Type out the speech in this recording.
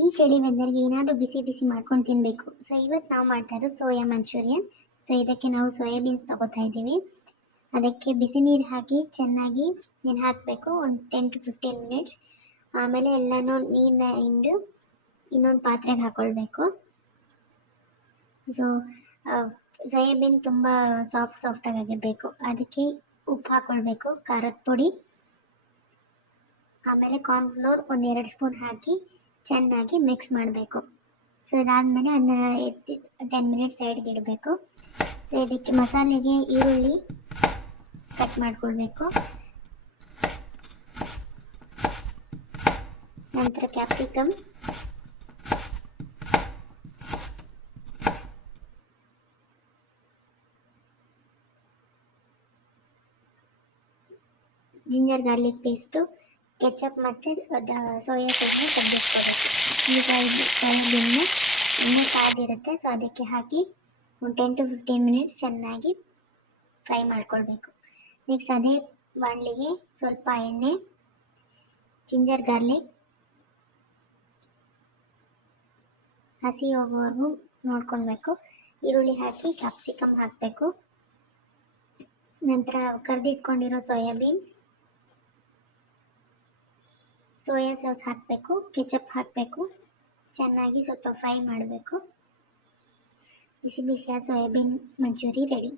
ಈ ಚಳಿ ವೆದರ್ಗೆ ಏನಾದರೂ ಬಿಸಿ ಬಿಸಿ ಮಾಡ್ಕೊಂಡು ತಿನ್ನಬೇಕು. ಸೊ ಇವತ್ತು ನಾವು ಮಾಡ್ತಾ ಇರೋದು ಸೋಯಾ ಮಂಚೂರಿಯನ್. ಸೊ ಇದಕ್ಕೆ ನಾವು ಸೋಯಾಬೀನ್ಸ್ ತಗೋತಾ ಇದ್ದೀವಿ. ಅದಕ್ಕೆ ಬಿಸಿ ನೀರು ಹಾಕಿ ಚೆನ್ನಾಗಿ ನೆನೆ ಹಾಕಬೇಕು ಒಂದು 10 to 15 ಮಿನಿಟ್ಸ್. ಆಮೇಲೆ ಎಲ್ಲನೂ ನೀರನ್ನ ಹಿಂಡು ಇನ್ನೊಂದು ಪಾತ್ರೆಗೆ ಹಾಕ್ಕೊಳ್ಬೇಕು. ಸೊ ಸೋಯಾಬೀನ್ ತುಂಬ ಸಾಫ್ಟಾಗಿ ಆಗಿರಬೇಕು. ಅದಕ್ಕೆ ಉಪ್ಪು ಹಾಕ್ಕೊಳ್ಬೇಕು, ಖಾರದ ಪುಡಿ, ಆಮೇಲೆ ಕಾರ್ನ್ಫ್ಲೋರ್ ಒಂದು 2 ಸ್ಪೂನ್ ಹಾಕಿ ಚೆನ್ನಾಗಿ ಮಿಕ್ಸ್ ಮಾಡಬೇಕು. ಸೊ ಇದಾದಮೇಲೆ ಅದನ್ನ ಎತ್ತಿ 10 ಮಿನಿಟ್ಸ್ ಸೈಡ್ಗೆ ಇಡಬೇಕು. ಸೊ ಇದಕ್ಕೆ ಮಸಾಲೆಗೆ ಈರುಳ್ಳಿ ಕಟ್ ಮಾಡ್ಕೊಳ್ಬೇಕು, ನಂತರ capsicum, ginger garlic paste, ketchup ಮತ್ತು ಸೋಯಾ ಸಾಸ್ನ ತೆಗೆದಿಟ್ಕೋಬೇಕು. ಈಗ ಇದು ಸೋಯಾಬೀನ್ನ ಎಣ್ಣೆ ಕಾದಿರುತ್ತೆ, ಸೊ ಅದಕ್ಕೆ ಹಾಕಿ ಒಂದು 10 to 15 ಮಿನಿಟ್ಸ್ ಚೆನ್ನಾಗಿ ಫ್ರೈ ಮಾಡ್ಕೊಳ್ಬೇಕು. ನೆಕ್ಸ್ಟ್ ಅದೇ ಬಾಣಲಿಗೆ ಸ್ವಲ್ಪ ಎಣ್ಣೆ, ಜಿಂಜರ್ ಗಾರ್ಲಿಕ್ ಹಸಿ ಹೋಗೋವರೆಗೂ ನೋಡ್ಕೊಳ್ಬೇಕು. ಈರುಳ್ಳಿ ಹಾಕಿ ಕ್ಯಾಪ್ಸಿಕಮ್ ಹಾಕಬೇಕು. ನಂತರ ಕರೆದಿಟ್ಕೊಂಡಿರೋ ಸೋಯಾಬೀನ್, ಸೋಯಾ ಸಾಸ್ ಹಾಕಬೇಕು, ಕೆಚಪ್ ಹಾಕಬೇಕು, ಚೆನ್ನಾಗಿ ಸ್ವಲ್ಪ ಫ್ರೈ ಮಾಡಬೇಕು. ಬಿಸಿ ಬಿಸಿಯಾದ ಸೋಯಾಬೀನ್ ಮಂಚೂರಿ ರೆಡಿ.